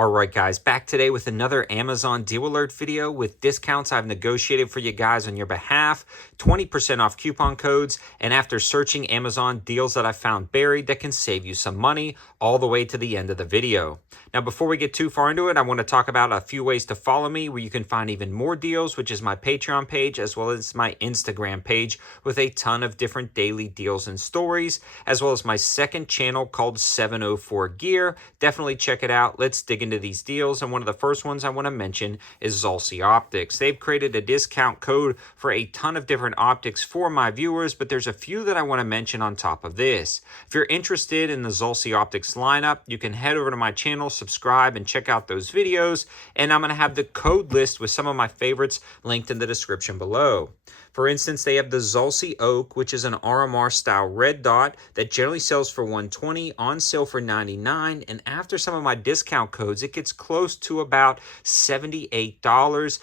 Alright guys, back today with another Amazon deal alert video with discounts I've negotiated for you guys on your behalf, 20% off coupon codes, and after searching Amazon, deals that I found buried that can save you some money all the way to the end of the video. Now before we get too far into it, I want to talk about a few ways to follow me where you can find even more deals, which is my Patreon page as well as my Instagram page with a ton of different daily deals and stories, as well as my second channel called 704 Gear. Definitely check it out. Let's dig into these deals, and one of the first ones I want to mention is Zulisy Optics. They've created a discount code for a ton of different optics for my viewers, but there's a few that I want to mention on top of this. If you're interested in the Zulisy Optics lineup, you can head over to my channel, subscribe, and check out those videos, and I'm going to have the code list with some of my favorites linked in the description below. For instance, they have the Zulisy Oak, which is an RMR style red dot that generally sells for $120, on sale for $99, and after some of my discount codes, it gets close to about $78.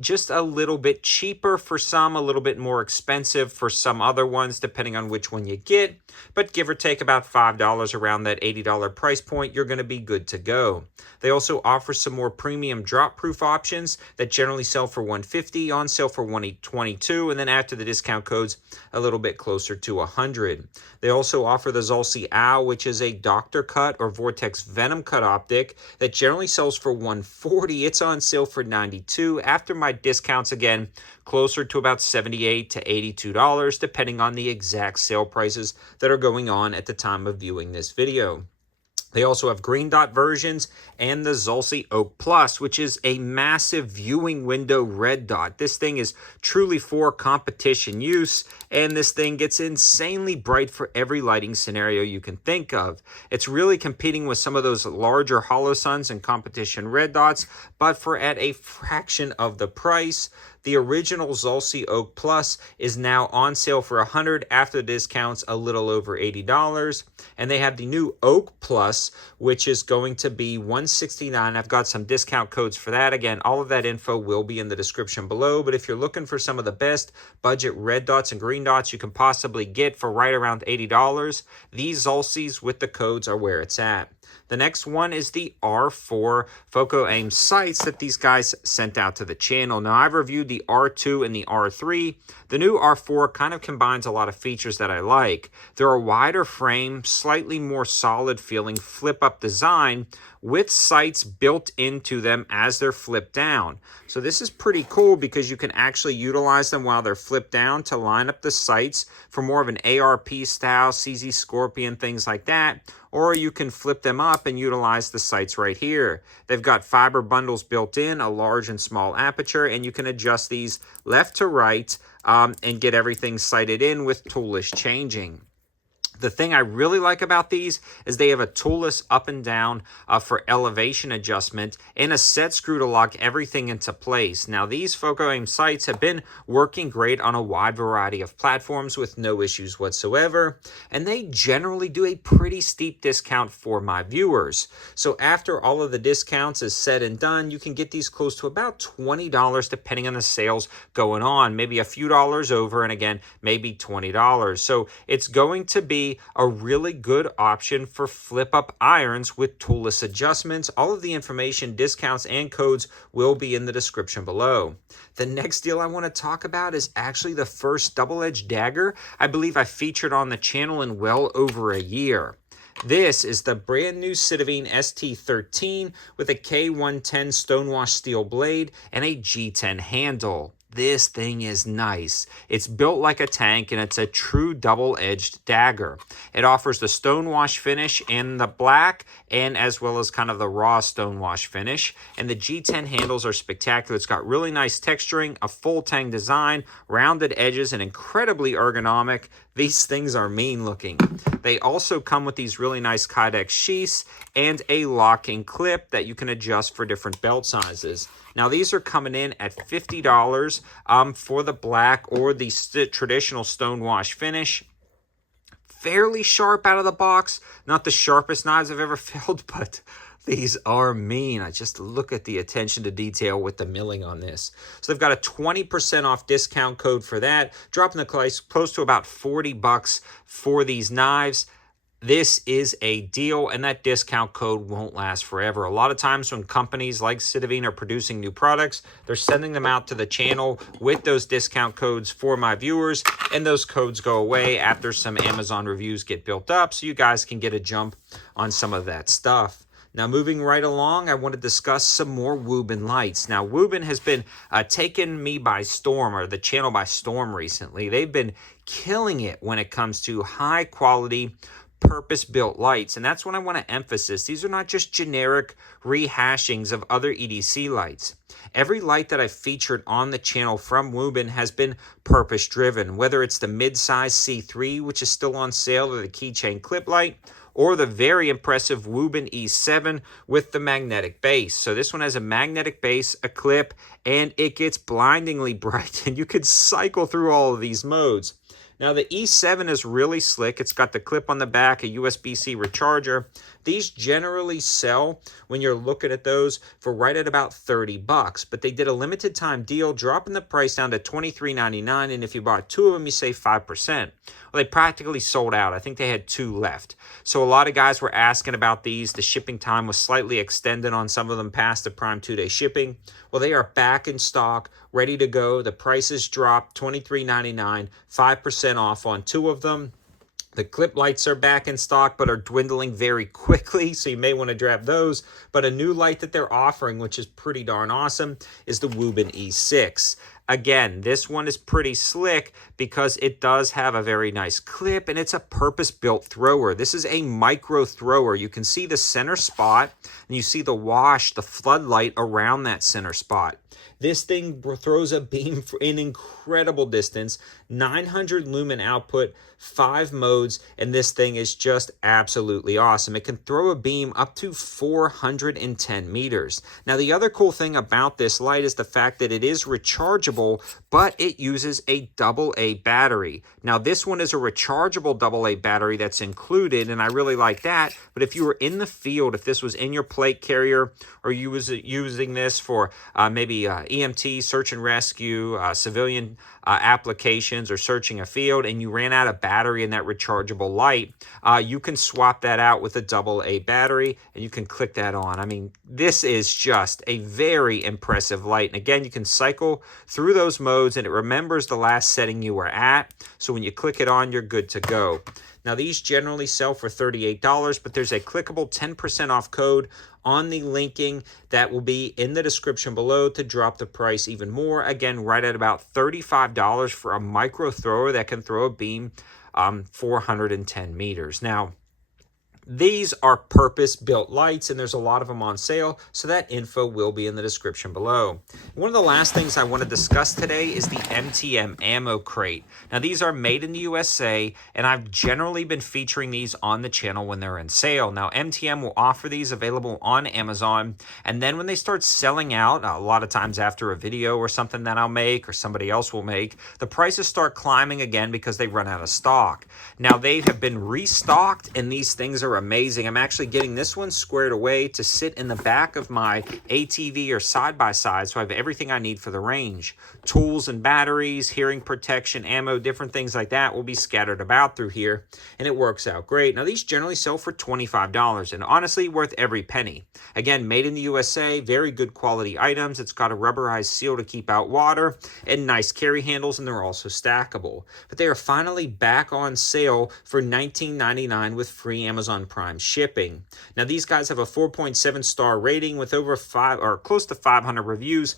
Just a little bit cheaper for some, a little bit more expensive for some other ones, depending on which one you get, but give or take about $5 around that $80 price point, you're going to be good to go. They also offer some more premium drop-proof options that generally sell for $150, on sale for $122, and then after the discount codes, a little bit closer to $100. They also offer the Zulisy Owl, which is a doctor cut or vortex venom cut optic that generally sells for $140. It's on sale for $92. After my discounts, again, closer to about $78 to $82, depending on the exact sale prices that are going on at the time of viewing this video. They also have green dot versions and the Zulisy Oak Plus, which is a massive viewing window red dot. This thing is truly for competition use, and this thing gets insanely bright for every lighting scenario you can think of. It's really competing with some of those larger holosuns and competition red dots, but for at a fraction of the price. The original Zulisy Oak Plus is now on sale for $100, after the discounts a little over $80. And they have the new Oak Plus, which is going to be $169. I've got some discount codes for that. Again, all of that info will be in the description below. But if you're looking for some of the best budget red dots and green dots you can possibly get for right around $80, these Zulisys with the codes are where it's at. The next one is the R4 FocuAim sights that these guys sent out to the channel. Now, I've reviewed the R2 and the R3. The new R4 kind of combines a lot of features that I like. They're a wider frame, slightly more solid feeling flip-up design with sights built into them as they're flipped down. So this is pretty cool because you can actually utilize them while they're flipped down to line up the sights for more of an ARP style, CZ Scorpion, things like that. Or you can flip them up and utilize the sights right here. They've got fiber bundles built in, a large and small aperture, and you can adjust these left to right and get everything sighted in with toolless changing. The thing I really like about these is they have a toolless up and down for elevation adjustment and a set screw to lock everything into place. Now, these FocuAim sights have been working great on a wide variety of platforms with no issues whatsoever, and they generally do a pretty steep discount for my viewers. So after all of the discounts is said and done, you can get these close to about $20 depending on the sales going on, maybe a few dollars over, and again, maybe $20. So it's going to be a really good option for flip-up irons with toolless adjustments. All of the information, discounts, and codes will be in the description below. The next deal I want to talk about is actually the first double-edged dagger I believe I featured on the channel in well over a year. This is the brand new Sitivien ST13 with a K110 Stonewashed steel blade and a G10 handle. This thing is nice. It's built like a tank, and it's a true double-edged dagger. It offers the Stonewashed finish in the black, and as well as kind of the raw Stonewashed finish. And the G10 handles are spectacular. It's got really nice texturing, a full tang design, rounded edges, and incredibly ergonomic. These things are mean looking. They also come with these really nice Kydex sheaths and a locking clip that you can adjust for different belt sizes. Now, these are coming in at $50 for the black or the traditional Stonewashed finish. Fairly sharp out of the box. Not the sharpest knives I've ever filled, but these are mean. I just look at the attention to detail with the milling on this. So they've got a 20% off discount code for that, dropping the price close to about $40 for these knives. This is a deal, and that discount code won't last forever. A lot of times when companies like Sitivien are producing new products, they're sending them out to the channel with those discount codes for my viewers, and those codes go away after some Amazon reviews get built up, so you guys can get a jump on some of that stuff. Now, moving right along, I want to discuss some more Wuben lights. Now, Wuben has been taking me by storm, or the channel by storm recently. They've been killing it when it comes to high quality, purpose-built lights, and that's what I want to emphasize. These are not just generic rehashings of other EDC lights. Every light that I've featured on the channel from Wuben has been purpose-driven, whether it's the mid-size C3, which is still on sale, or the keychain clip light, or the very impressive Wuben E7 with the magnetic base. So this one has a magnetic base, a clip, and it gets blindingly bright, and you could cycle through all of these modes. Now, the E7 is really slick. It's got the clip on the back, a USB-C recharger. These generally sell, when you're looking at those, for right at about 30 bucks. But they did a limited time deal, dropping the price down to $23.99. And if you bought 2 of them, you save 5%. Well, they practically sold out. I think they had 2 left. So a lot of guys were asking about these. The shipping time was slightly extended on some of them past the Prime 2-day shipping. Well, they are back in stock, ready to go. The prices dropped, $23.99, 5% off on 2 of them. The clip lights are back in stock, but are dwindling very quickly, so you may want to grab those. But a new light that they're offering, which is pretty darn awesome, is the Wuben E6. Again, this one is pretty slick because it does have a very nice clip, and it's a purpose-built thrower. This is a micro thrower. You can see the center spot, and you see the wash, the floodlight around that center spot. This thing throws a beam for an incredible distance, 900 lumen output, 5 modes, and this thing is just absolutely awesome. It can throw a beam up to 410 meters. Now, the other cool thing about this light is the fact that it is rechargeable, but it uses a AA battery. Now, this one is a rechargeable AA battery that's included, and I really like that. But if you were in the field, if this was in your plate carrier, or you was using this for maybe EMT, search and rescue, civilian applications, or searching a field, and you ran out of battery in that rechargeable light, you can swap that out with a AA battery, and you can click that on. I mean, this is just a very impressive light. And again, you can cycle through those modes, and it remembers the last setting you were at. So when you click it on, you're good to go. Now, these generally sell for $38, but there's a clickable 10% off code on the linking that will be in the description below to drop the price even more. Again, right at about $35 for a micro thrower that can throw a beam 410 meters. Now, these are purpose-built lights, and there's a lot of them on sale, so that info will be in the description below. One of the last things I want to discuss today is the MTM Ammo Crate. Now, these are made in the USA, and I've generally been featuring these on the channel when they're in sale. Now, MTM will offer these available on Amazon, and then when they start selling out, a lot of times after a video or something that I'll make or somebody else will make, the prices start climbing again because they run out of stock. Now, they have been restocked, and these things are amazing. I'm actually getting this one squared away to sit in the back of my ATV or side-by-side, so I have everything I need for the range. Tools and batteries, hearing protection, ammo, different things like that will be scattered about through here, and it works out great. Now, these generally sell for $25, and honestly, worth every penny. Again, made in the USA, very good quality items. It's got a rubberized seal to keep out water, and nice carry handles, and they're also stackable. But they are finally back on sale for $19.99 with free Amazon Prime shipping. Now, these guys have a 4.7 star rating with over close to 500 reviews,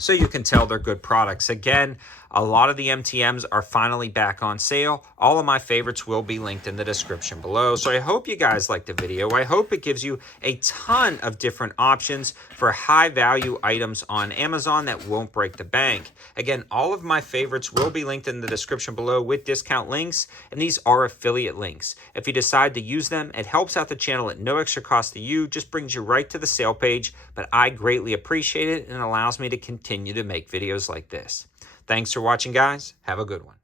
so you can tell they're good products. Again, a lot of the MTMs are finally back on sale. All of my favorites will be linked in the description below. So I hope you guys liked the video. I hope it gives you a ton of different options for high value items on Amazon that won't break the bank. Again, all of my favorites will be linked in the description below with discount links, and these are affiliate links. If you decide to use them, it helps out the channel at no extra cost to you, just brings you right to the sale page, but I greatly appreciate it and allows me to continue to make videos like this. Thanks for watching, guys. Have a good one.